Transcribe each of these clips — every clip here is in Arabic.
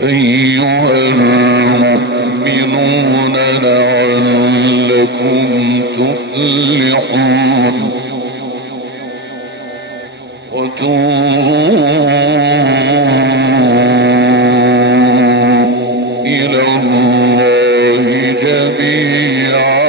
أيها المؤمنون لعلكم تفلحون وتوبوا إلى الله جميعا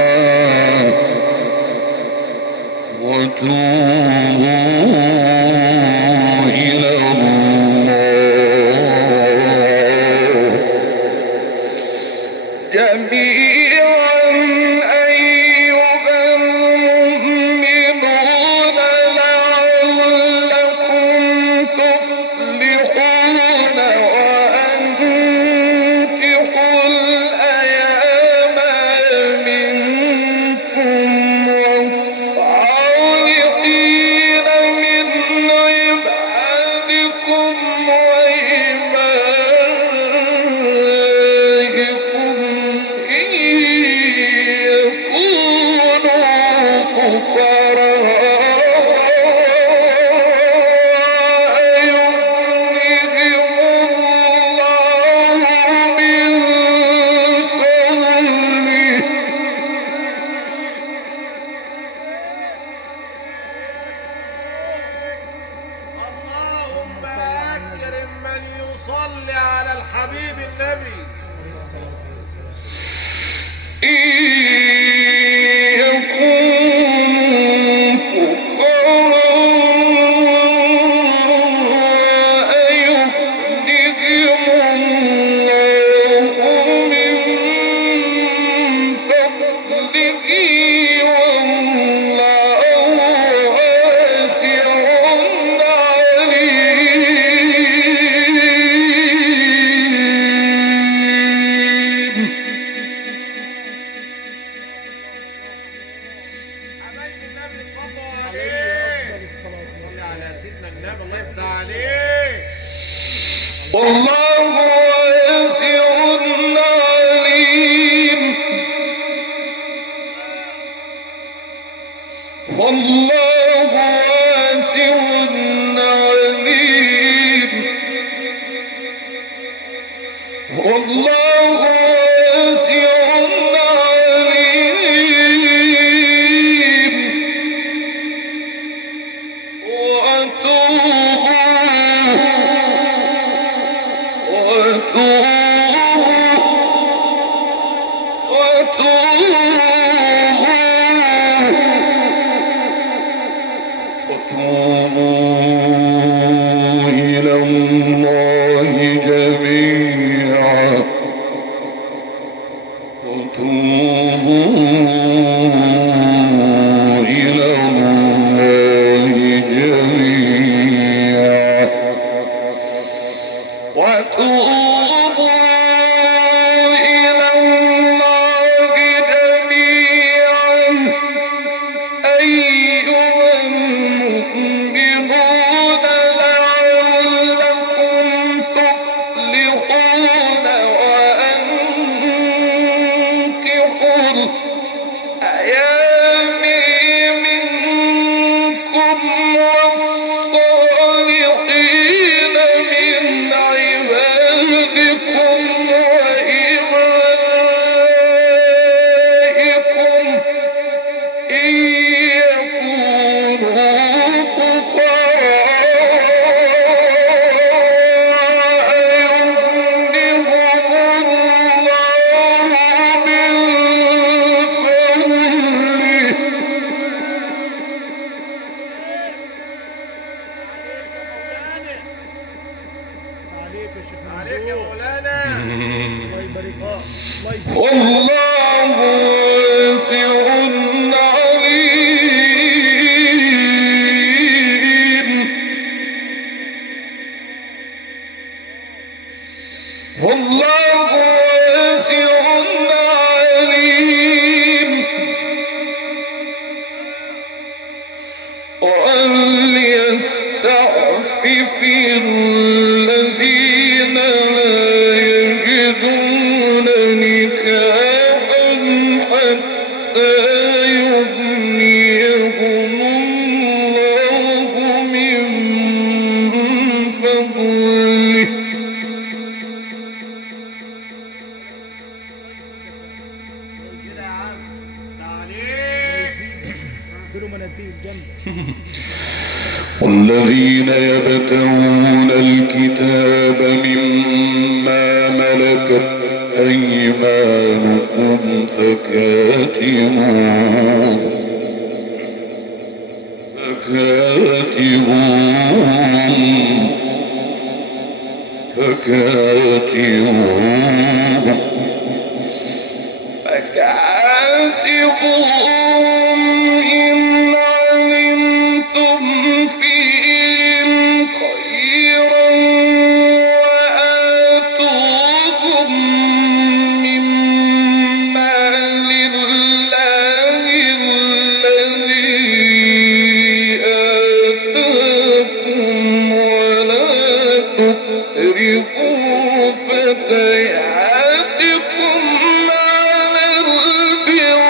والذين يبتغون الكتاب مما ملكت أيمانكم فكاتبوهم إن علمتم فيهم خيرا وآتوهم مما لله الذي آتاكم ولا تكرهوا فتياتكم على البغاء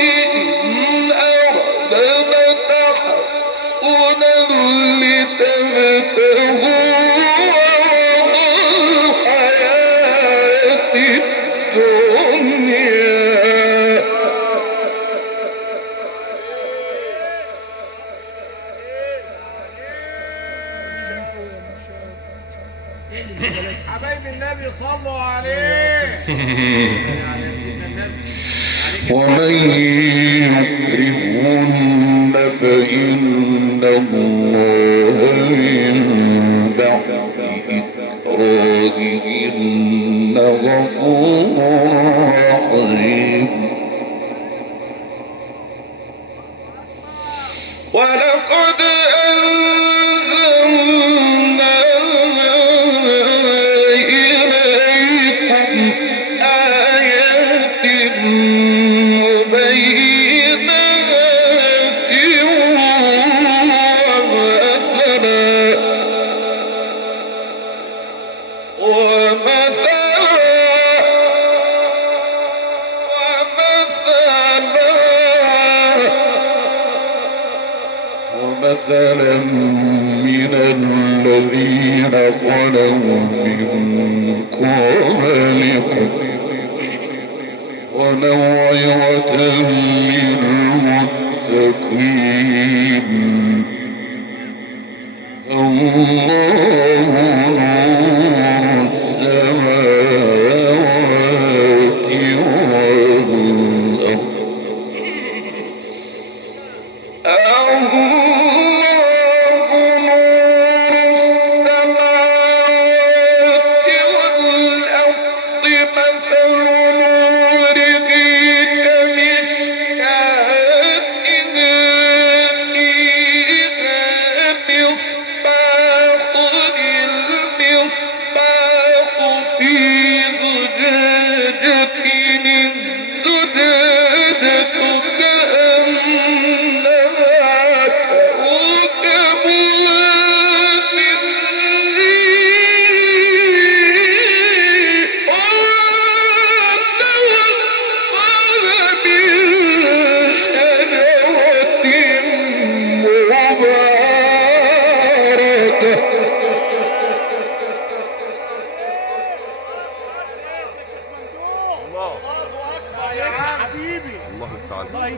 إن أردنا تحصنا لتبتغوا عرض الحياة الدنيا. حبايب النبي صلوا عليه. ومن يكرهن فإن الله من بعد إكراههن غفور رحيم. ولقد أنزلنا إليكم آيات مبينات ومثلا من الذين خلوا من قبلكم وموعظة للمتقين. الله نور السماوات والأرض.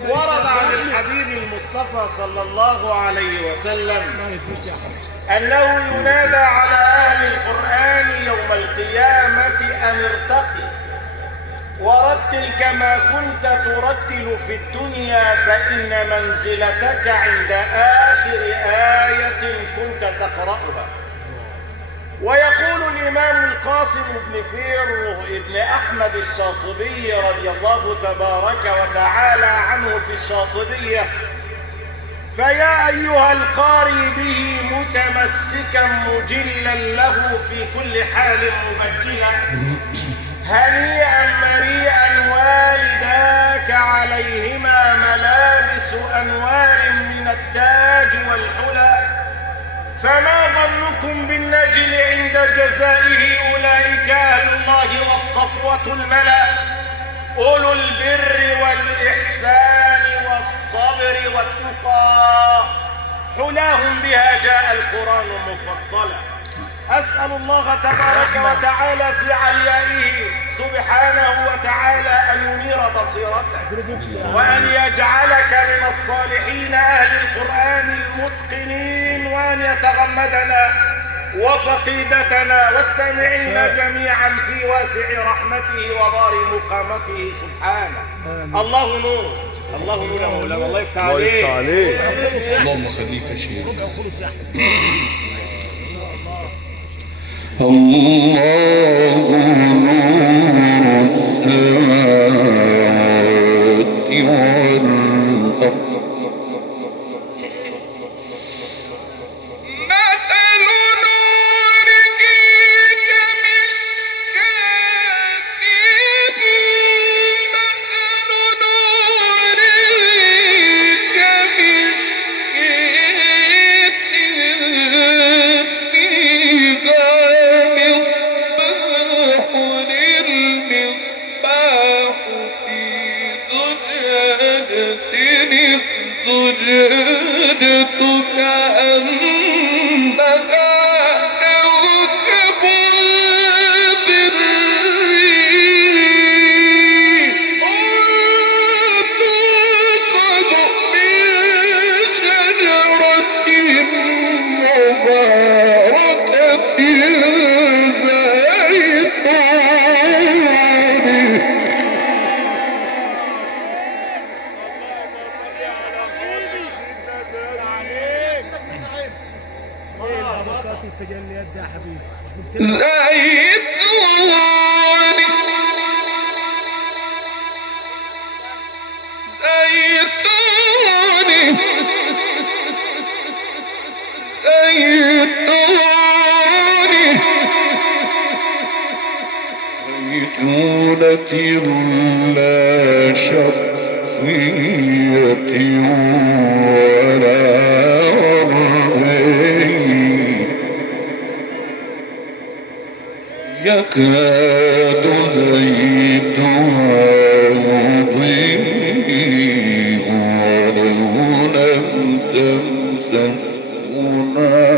ورد عن الحبيب المصطفى صلى الله عليه وسلم أنه ينادى على أهل القرآن يوم القيامة أن ارتقي ورتل كما كنت ترتل في الدنيا فإن منزلتك عند آخر آية كنت تقرأها. ويقول الإمام القاسم بن فير ابن أحمد الشاطبي رضي الله تبارك وتعالى عنه في الشاطبية: فيا أيها القاري به متمسكا مجلا له في كل حال مبجلا، هنيئا مريئا والداك عليهما ملابس أنوار من التاج والحلى، فما ظنكم بالنجل عند جزائه؟ أولئك أهل الله والصفوة الملا، أولو البر والإحسان والصبر والتقى، حلاهم بها جاء القرآن مفصلا. أسأل الله تبارك وتعالى في عليائه سبحانه وتعالى أن ينير بصيرتك وأن يجعلك من الصالحين أهل القرآن المتقنين، وأن يتغمدنا وفقيدتنا والسامعين جميعا في واسع رحمته ودار مقامته سبحانه. الله نور، الله نور يا مولانا، الله يفتح عليك. اللهم خليك يا شيخ. الله نور السماوات والأرض لا شرقية ولا غربية يكاد زيتها يضيء ولو لم تمسسه نار.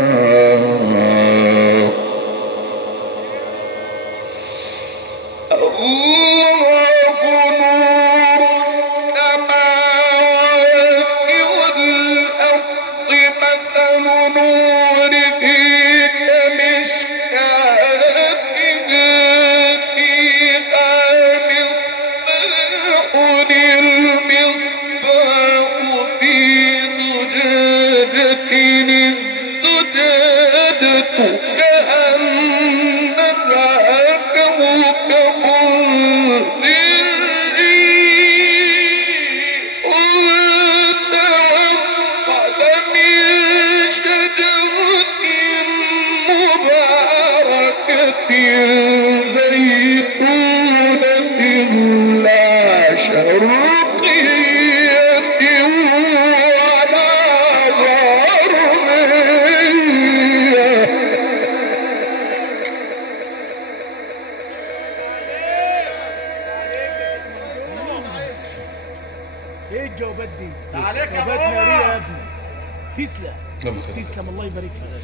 ايه الجوابات دي؟ عليك يا جوابات بابا. نارية يا ابني. تسلم تسلم، الله يبارك لك.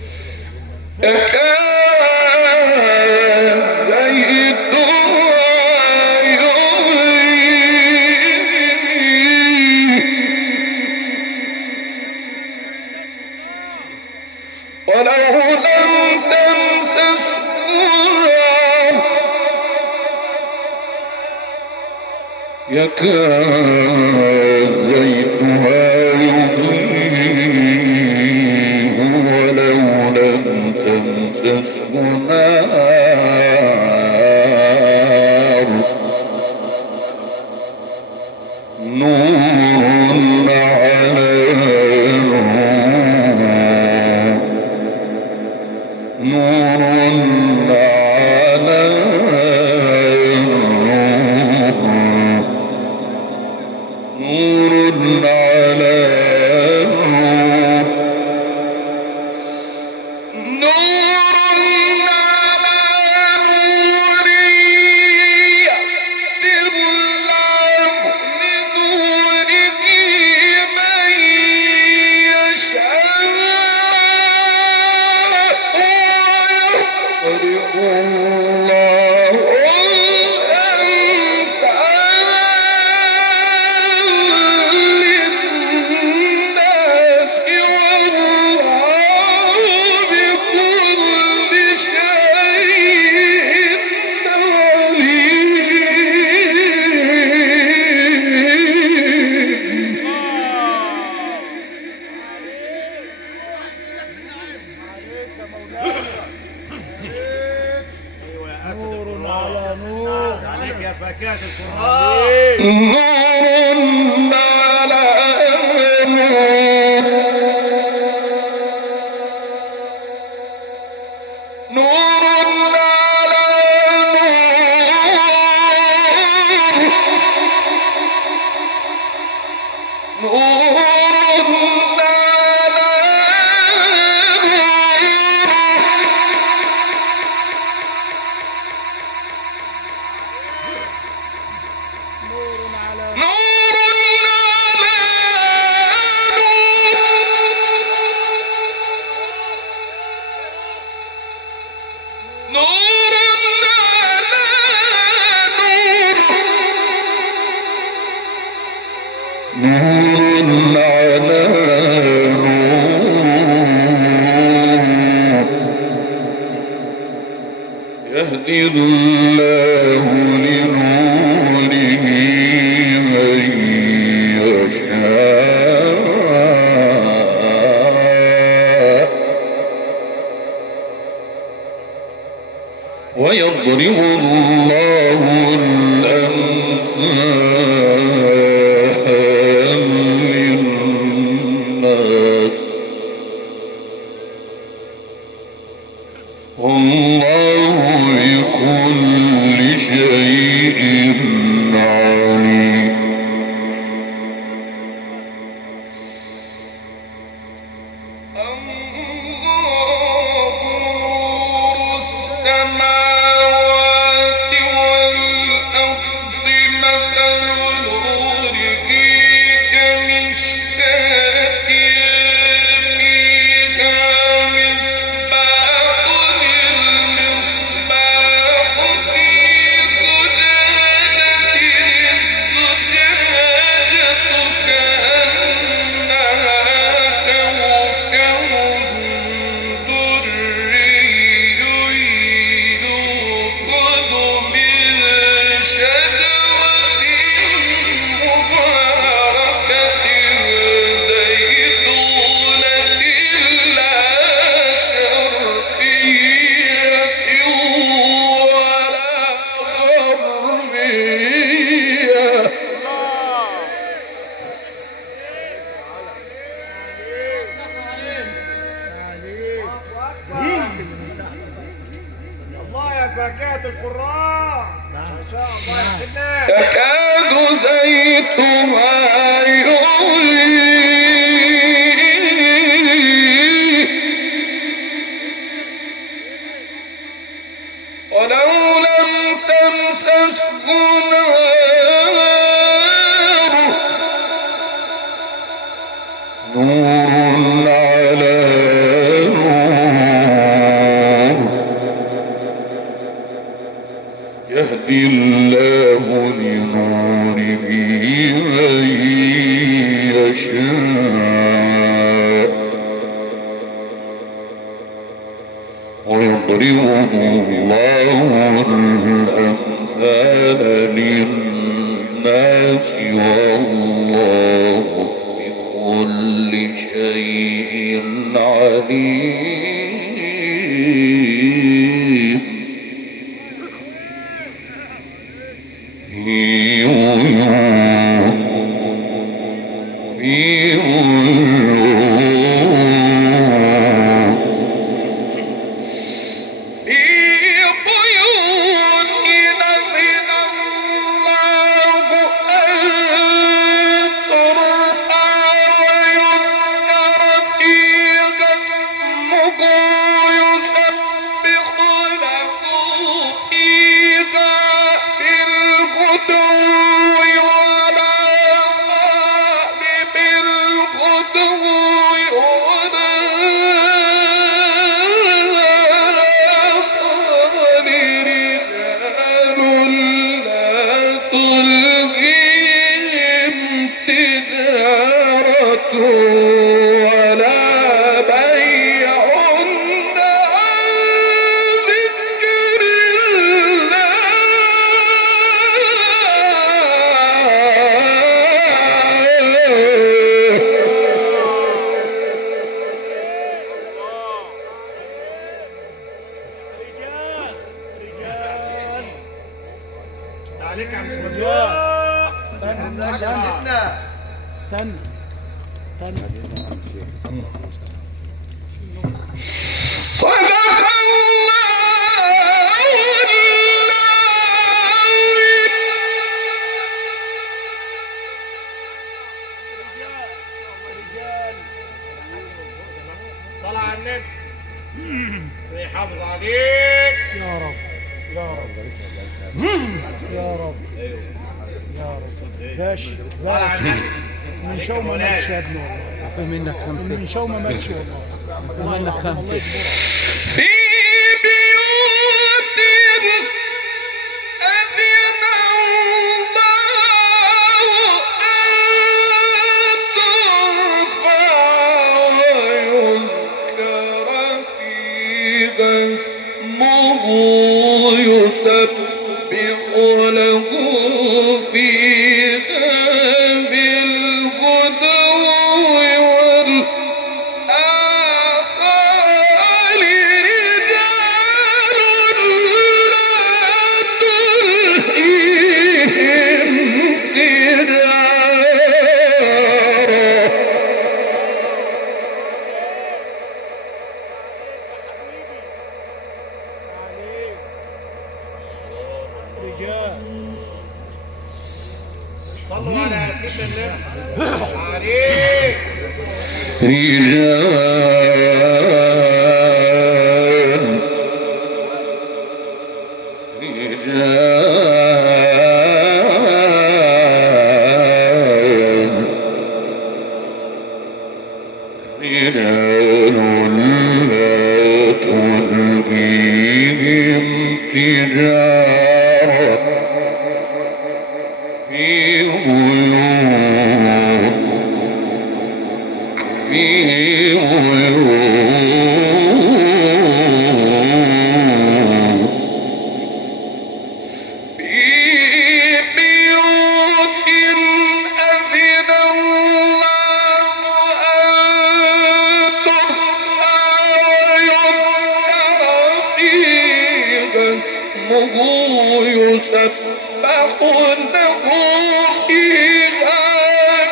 يكاد زيتها يضيء ولو لم تمسسه نار. نور على نور، نور على نور، نور على نور، نور على نور، يأتي الله بنوره من يشاء ويهدي فاكهة القرآن. نور على نور، نور على نور، نور يهدي الله لنوره من يشاء ويضرب الله الأمثال للناس والله بكل شيء عليم. الله نور السماوات والأرض مثل نوره كمشكاة فيها مصباح، المصباح في زجاجة، الزجاجة كأنها كوكب دري يوقد من شجرة مباركة زيتونة لا شرقية ولا غربية. الله يا فاكهة القرآن. ما شاء الله يا سيدنا. يكاد زيتها يضيء ولو لم تمسسه نار، نور على نور، يهدي الله لنوره من يشاء ويضرب الله الأمثال للناس والله بكل شيء عليم. في بيوت أذن الله أن ترفع ويذكر فيها اسمه يسبح عليك يا عم استنى صدق صلاة على النبي يحافظ عليك يا رب يا رب يا رب يا رب باش صلاة على النبي من شو ما مالش يا ابني والله عفوا منك خمسة من شو ما مالش والله منك خمسة في بيوت أذن الله أن ترفع ويذكر فيها اسمه يسبح له فيها بالغدو والآصال رجال لا تلهيهم تجارة رجال صلوا على سيدنا النبي عليك رجال لا تلهيهم تجارة في بيوت أذن الله أن ترفع ويذكر فيها اسمه يسبح له فيها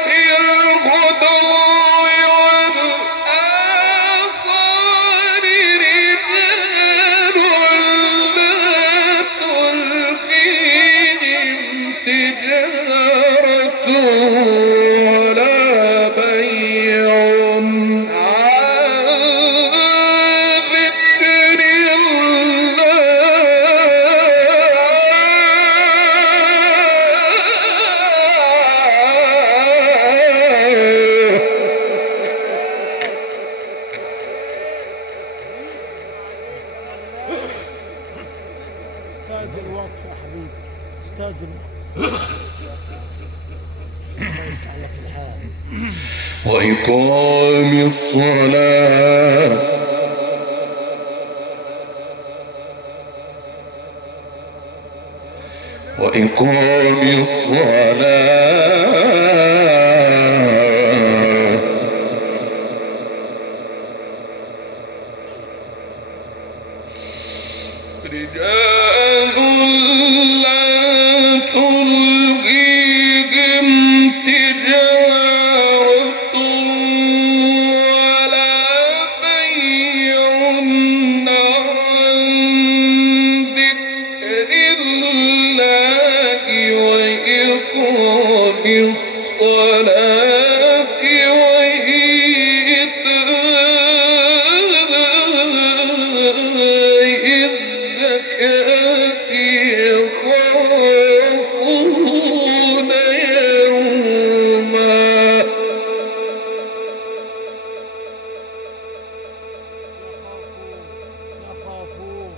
بالغدو والآصال رجال لا تلهيهم تجارة ولا بيع عن ذكر الله استاذ الوقف يا حبيبي استاذ الوقف الله يصلح لك الحال وإقام الصلاة وإقام الصلاة رجال لا تلهيهم تجارة ولا بيع عن ذكر الله وإقام الصلاة وإيتاء الزكاة يخافون يوما يخافون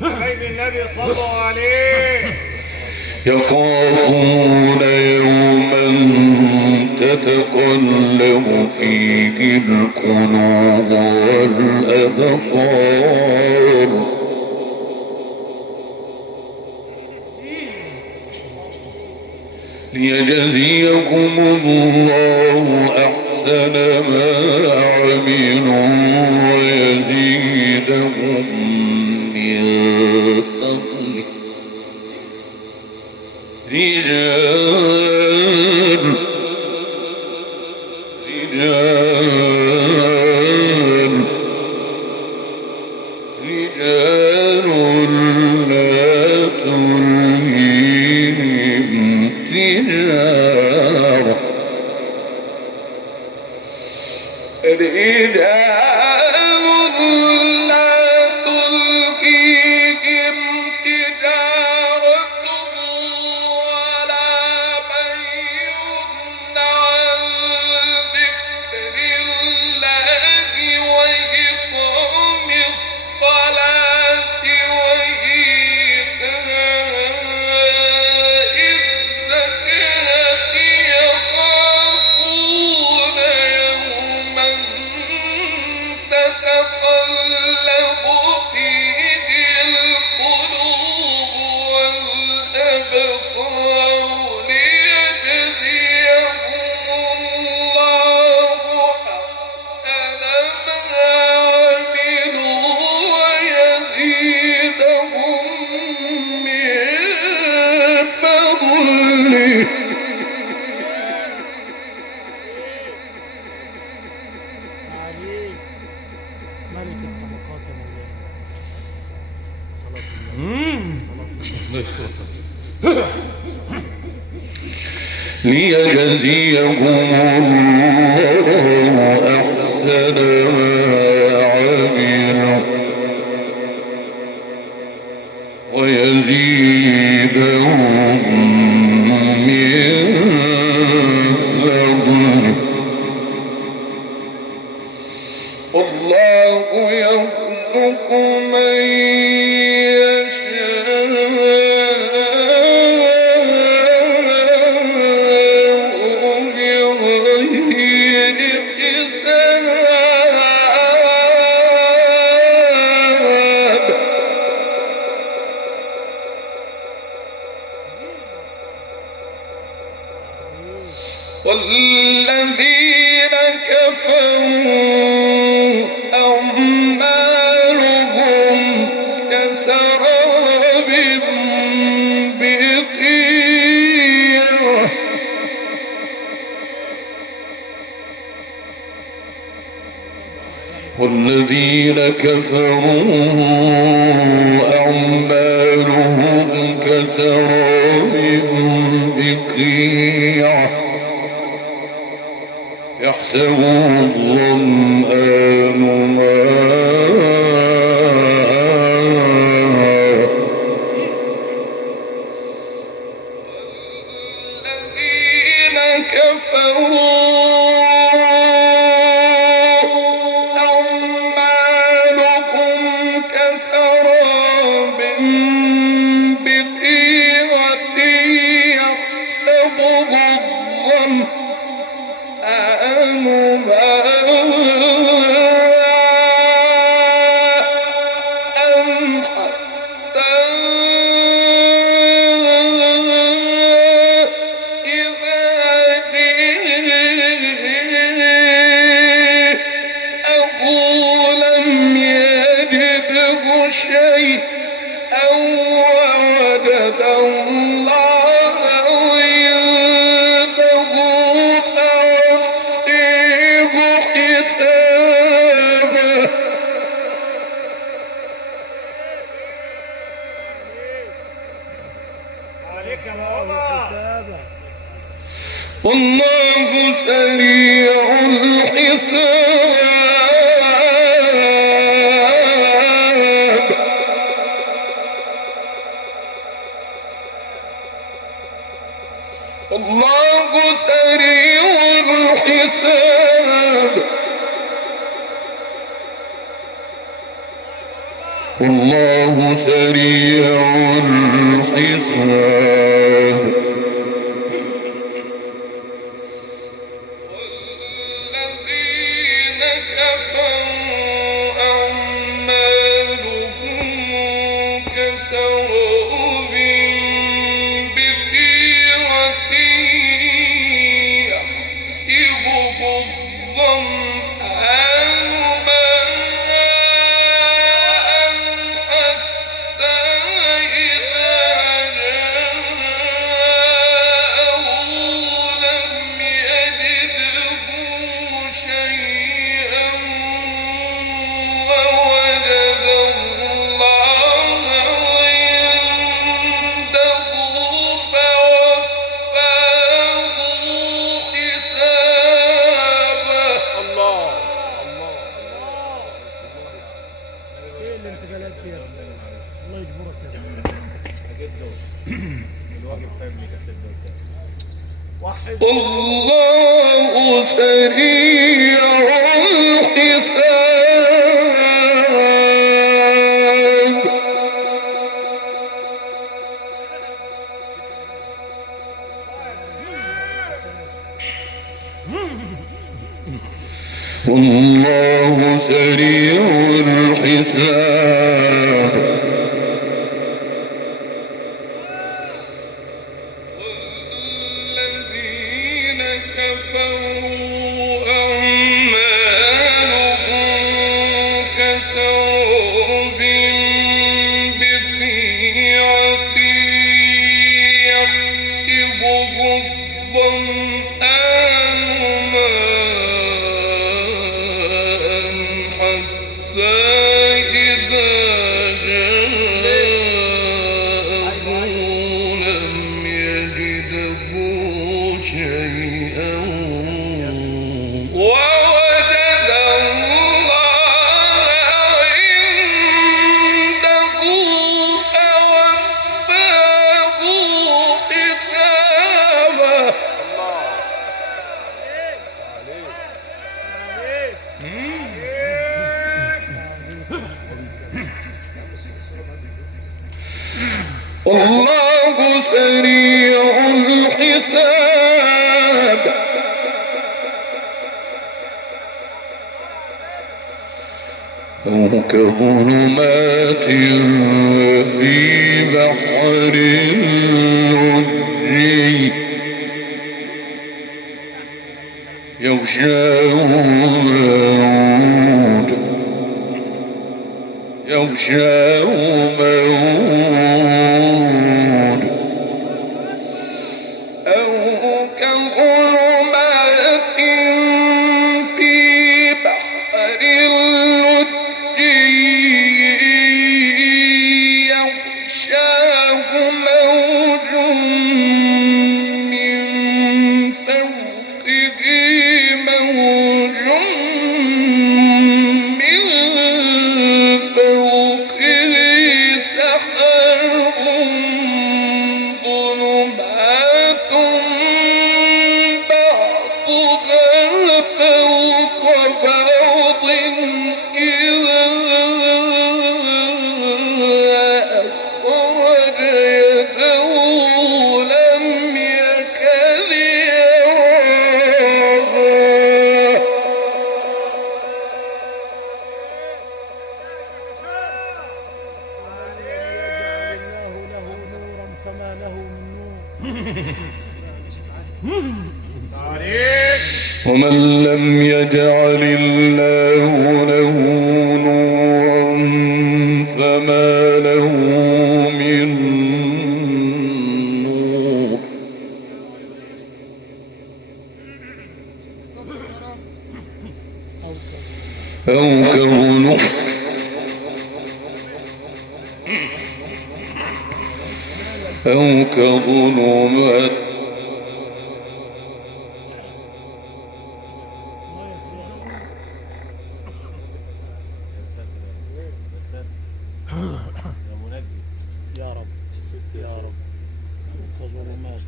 حبايب النبي صلوا عليه يخافون يوما تتقلب فيه القلوب والأبصار ليجزيكم الله أحسن ما عملوا ويزيدهم من فضله ملك الطبقات يا مولانا. صلاة الله. ليجزيهم الله أحسن ما عملوا ويزيدهم من فضله والله يرزق من والذين كفروا أعمالهم كسراب بقيعة والذين كفروا أعمالهم كسراب بقيعة يحسبه الظمآن ماء والذين كفروا أعمالهم كسراب بقيعة يحسبه الظمآن شيئا ووجد الله عنده فوفيه حسابه عليك يا بابا. والله سريع الحساب الله سريع الحساب والله سريع الحساب والذين كفروا أعمالهم كسراب بقيعة يحسبه الظمآن ماء حتى إذا جاءه لم يجده شيئا ووجد الله عنده فوفاه حسابه. الله الله ايه الانتقالات دي يا ابني؟ الله يجبرك يا زلمه. الواجب تملك يا سيدنا. وحد والله سريع الحساب والله سريع الحساب والذين كفروا أعمالهم كسراب بقيعة يحسبه الظمآن ماء حتى إذا جاءه لم يجده شيئا ووجد الله عنده فوفاه حسابه. والله سريع الحساب. أو كظلمات في بحر اللجي يغشاه موج أو كظلمات في بحر اللجي يغشاه موج من فوقه موج من فوقه سحاب ظلمات بعضها فوق بعض إذا أخرج يده لم يكد يراها. ومن لم يجعل الله له نورا فما له من نور. أو كظلمات يا رب يا رب. كظلمات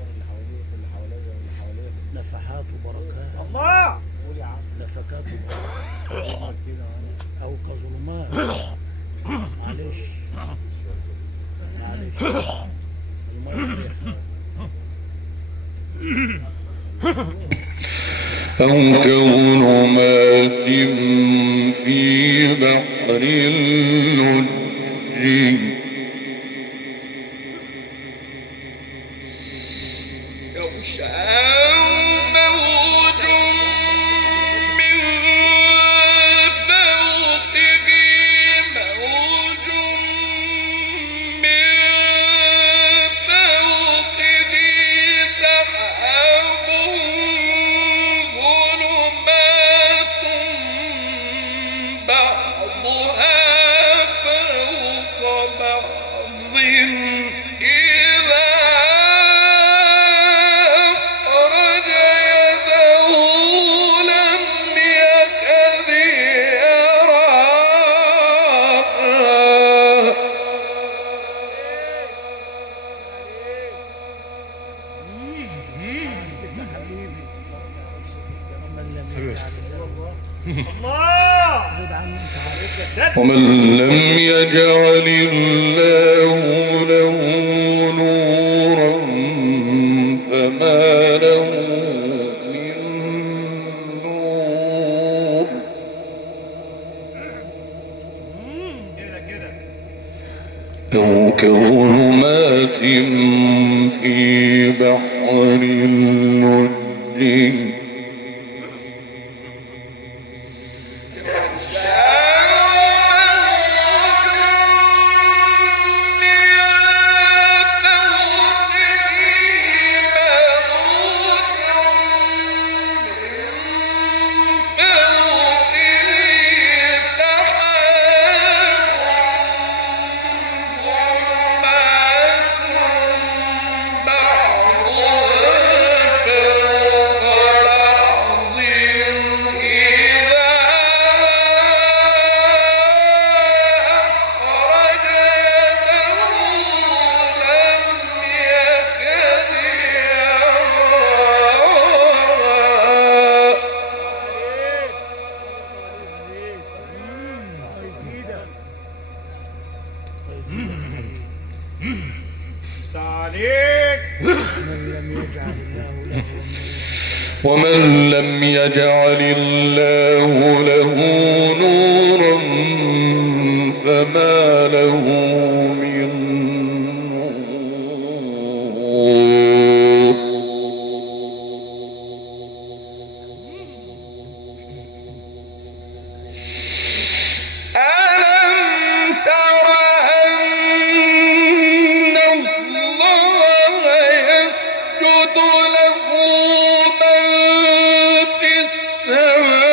نفحات وبركات الله نفكات وبركات أو كظلمات. معلش أو كظلمات في بحر اللجي يغشاه موج من فوقه موج من فوقه سحاب ظلمات بعضها فوق بعض إذا أخرج يده لم يكد يراها. ومن لم يجعل الله له نورا فما له من نور. أو كظلمات في بحر اللجي فوقه سحاب يزيدك عنك. عليك. من لم يجعل الله له نورا ومن لم يجعل الله له نورا فما له من نور. ألم تر أن الله يسجد له من في السماوات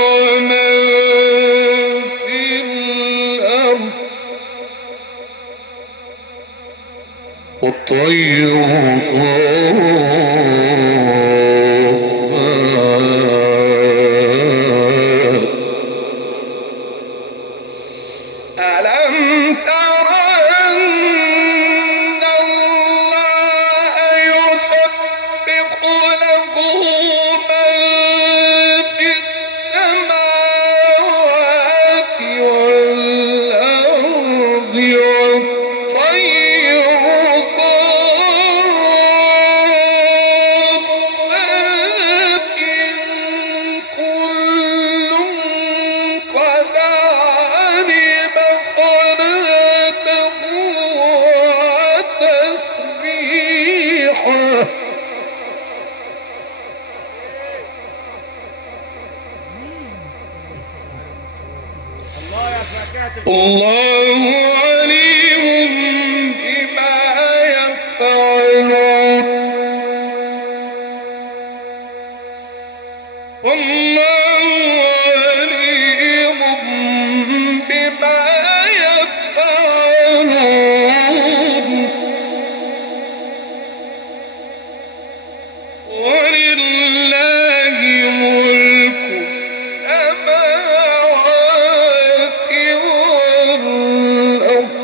ومن في الأرض والطير صافات. ألم تر أن الله يسبح له من في السماوات والأرض والطير صافات كل قد علم صلاته وتسبيحه. الله يا فكاتب. الله عليم بما يفعلون. والله عليم بما يفعلون. ولله ملك السماوات والأرض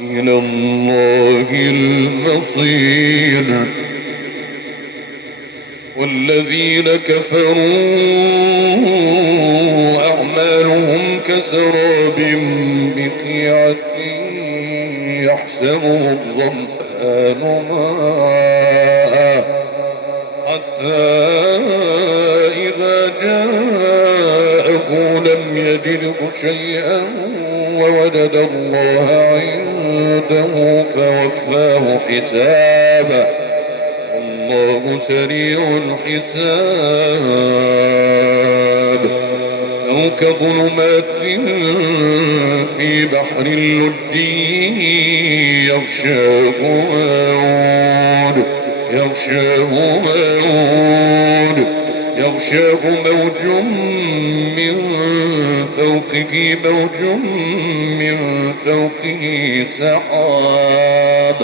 وإلى الله المصير. والذين كفروا أعمالهم كسراب بقيعة يحسبه الظمآن ماء حتى إذا جاءه لم يجده شيئا ووجد الله عنده فوفاه حسابه والله سريع الحساب. أو كظلمات في بحر لجي يغشاه موج من فوقه من فوقه سحاب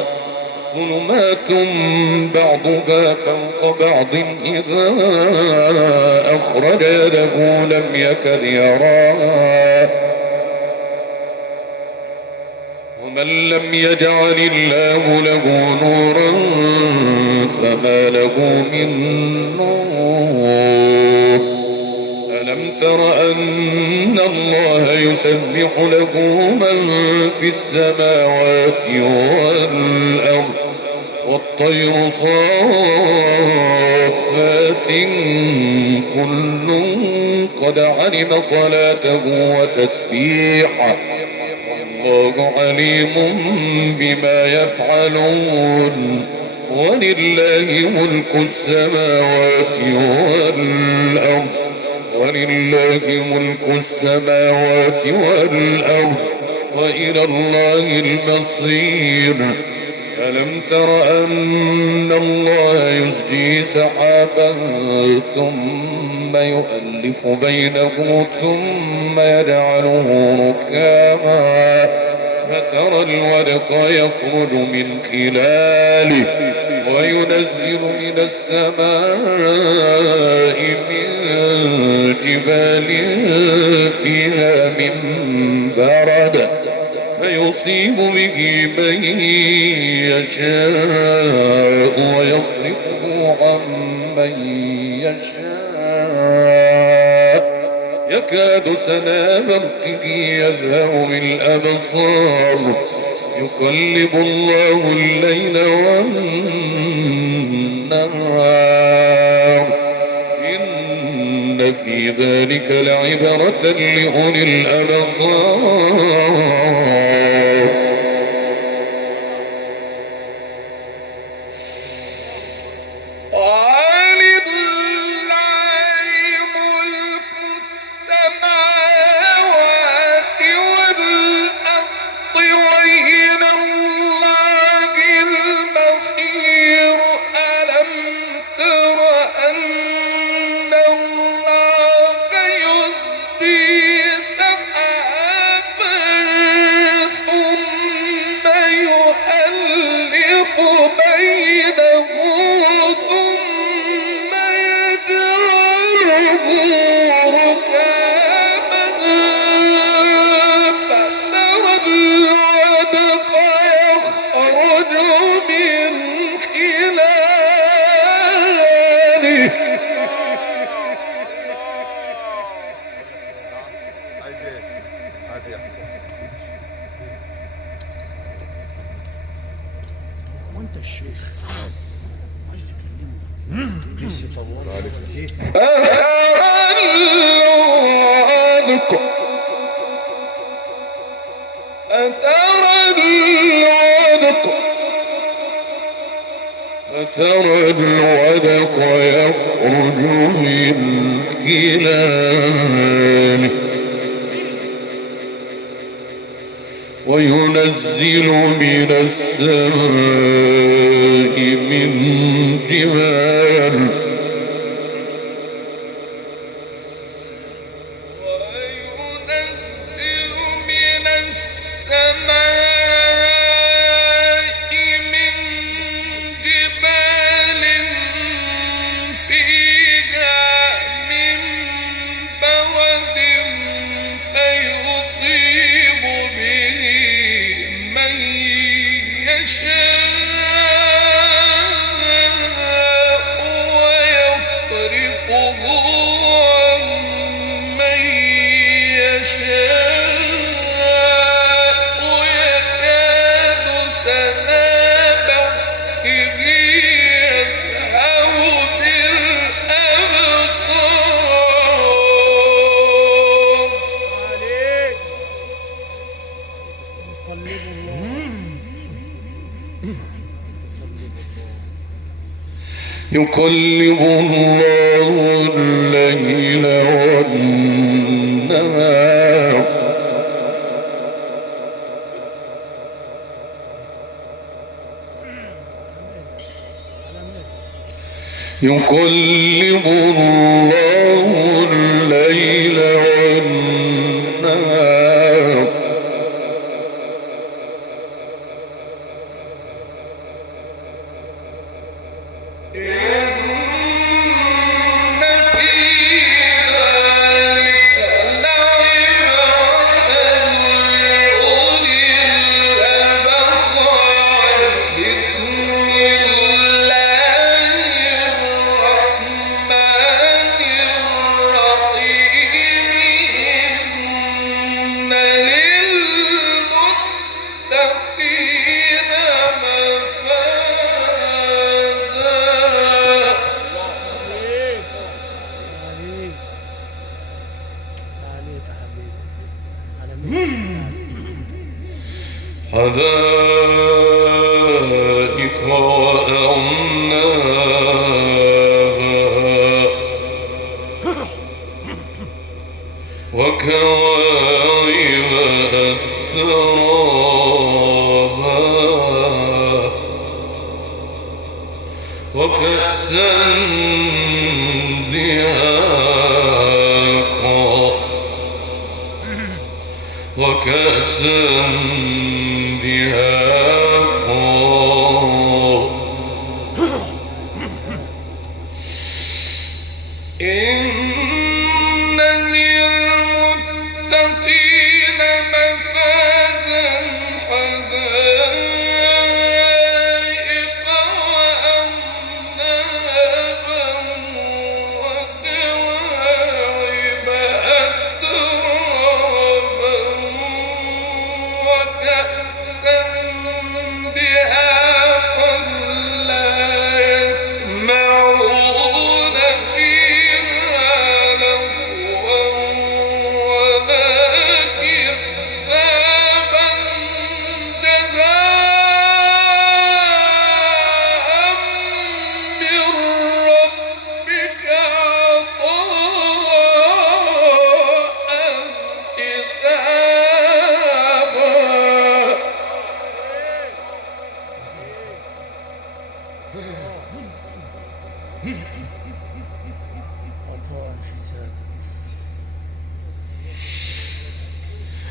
ظلمات بعضها فوق بعض إذا أخرج يده لم يكد يراه. ومن لم يجعل الله له نورا فما له من نور. ألم تر أن الله يسبح له من في السماوات والأرض والطير صافات كل قد علم صلاته وتسبيحه والله عليم بما يفعلون. ولله ملك السماوات والأرض وإلى الله المصير. ألم تر أن الله يزجي سحابا ثم يؤلف بينه ثم يجعله ركاما فترى الودق يخرج من خلاله وينزل من السماء من جبال فيها من برد فيصيب به من يشاء ويصرفه عن من يشاء يكاد سنا برقه يذهب بالأبصار يقلب الله الليل والنهار إن في ذلك لعبرة لأولي الأبصار وانت الشيخ عايز يكلمه أترى الودق يخرج من خلاله وينزل من السماء من جبال يقلب الله الليل والنهار يقلب الله الليل والنهار حدائق وأعنابا وكواعب أترابا وكأسا دهاقا وكأسا دهاقا إن للمتقين مفازا حدائق وأعنابا وكواعب أترابا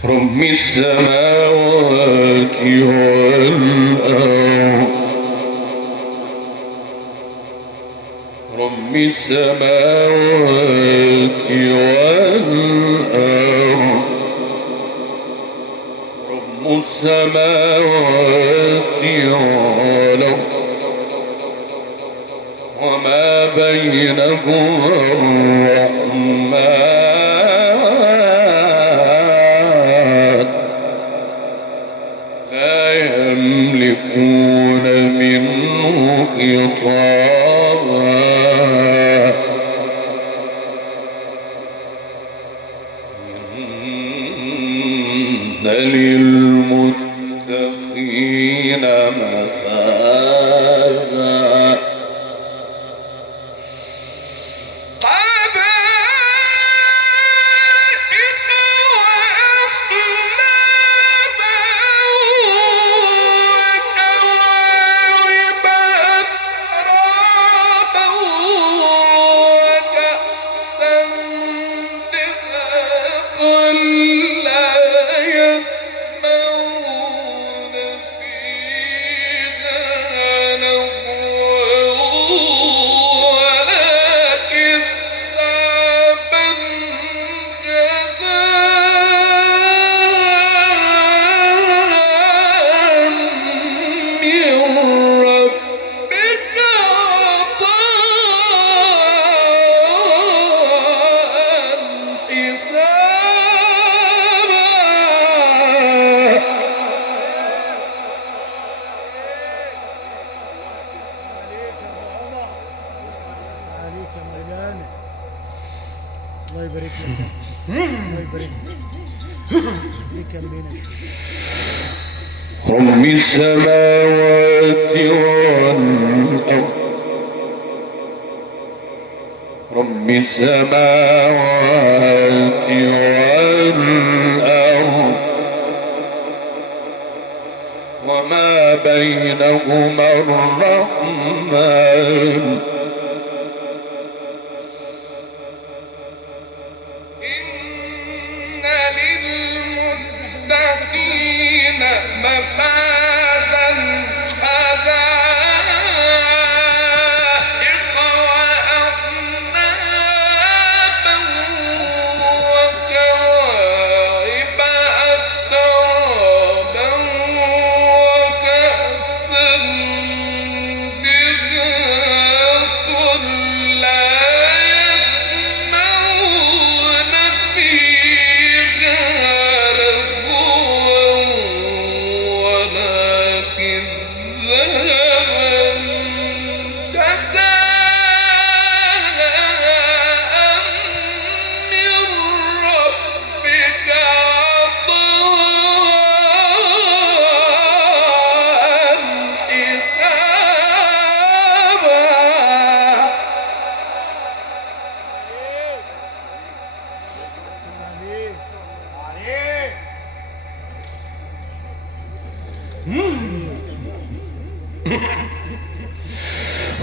رب السماوات والأرض رب السماوات والأرض رب السماوات والأرض وما بينهما الرحمن لا يملكون منه خطابا إن للمتقين مفازا الله يبارك لك الله يبارك لك كم بين رب السماوات والأرض رب السماوات والأرض وما بينهما الرحمن للمتقين مفازا حدائق وأعنابا وكواعب أترابا وكأسا دهاقا لا يسمعون فيها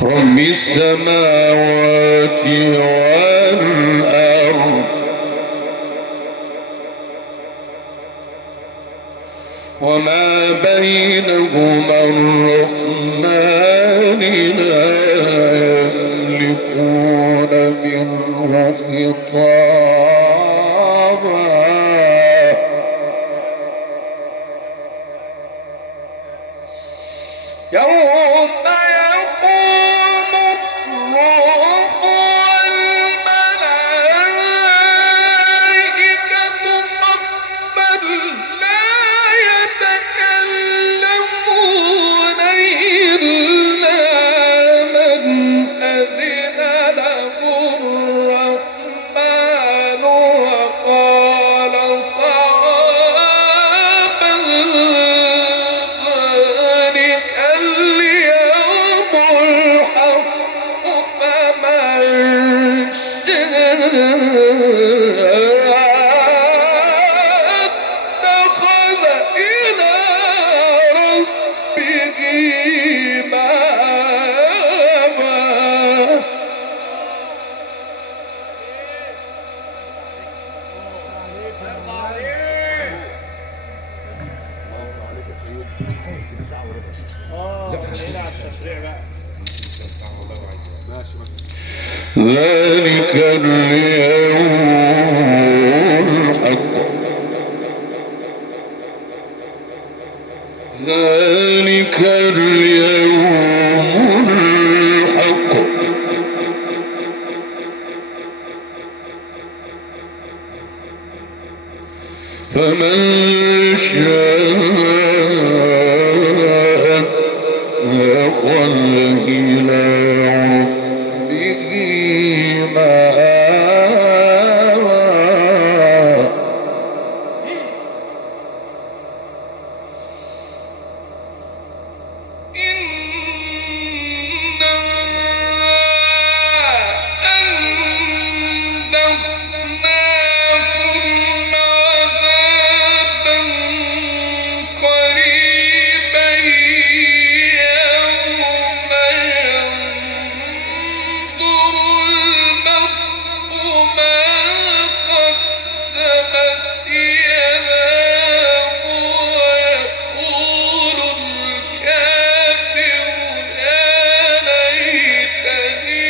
رب السماوات والأرض وما بينهما الرحمن لا يملكون منه خطابا يوم هنا على التشريع بقى. ذلك اليوم الحق ذلك اليوم الحق فمن شاء اتخذ إلى ربه مآبا إنا أنذرناكم عذابا قريبا يوم ينظر المرء ما قدمت يداه ويقول الكافر يا ليتني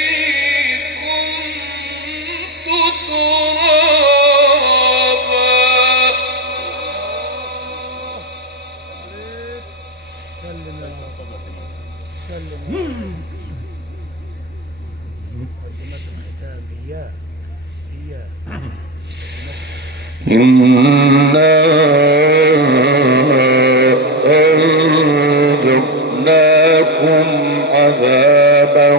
كنت ترابا. سلم يا رب سلم يا رب. مقدمة الختام إياه إنا أنذرناكم عذابا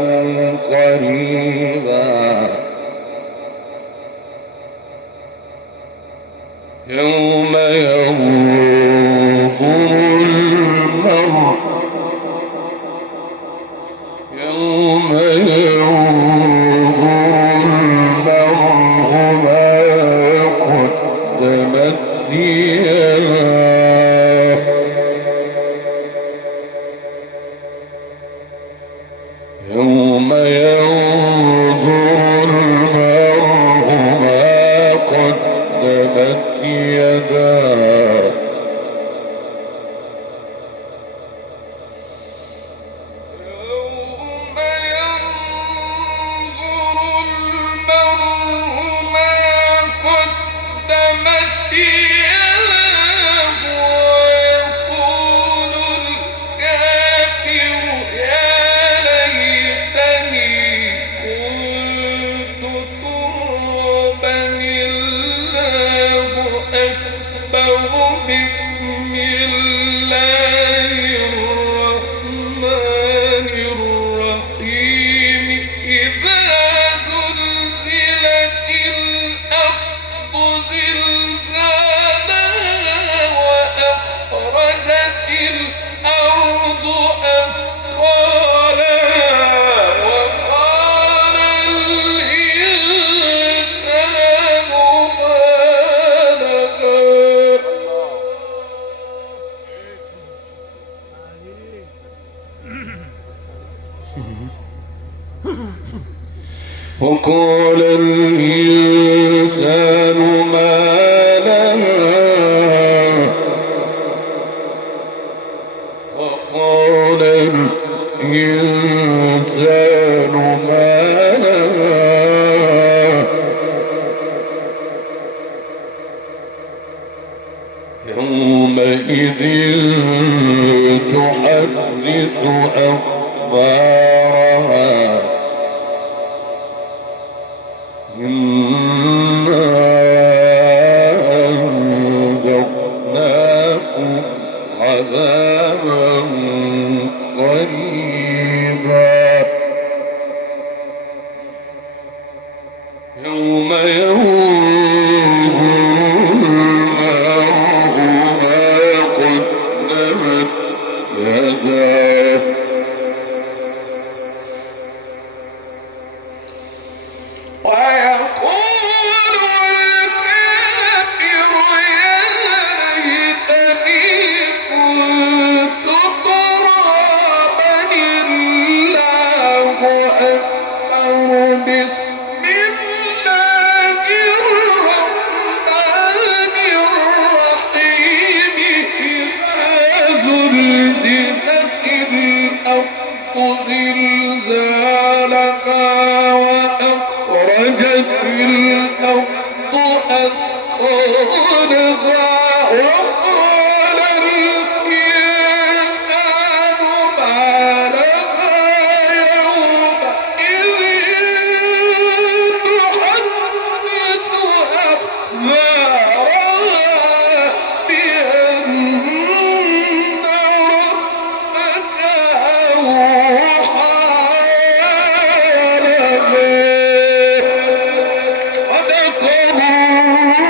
قريبا يوم ينظر المرء ما قدمت يداه يوم ينظر المرء ما قدمت يداه يوم ينظر المرء ما قدمت يداه ويقول الكافر يا ليتني كنت ترابا. الله أكبر. بسم الله الرحمن الرحيم. إذا زلزلت الأرض زلزالها وأخرجت الأرض أثقالها وقال الإنسان ما لها. وقال الإنسان ما لها وقال الإنسان ما لها يومئذ تحدث أخبارها إنا أنذرناكم عذابا قريبا يوم ينظر المرء ما قدمت يداه وقد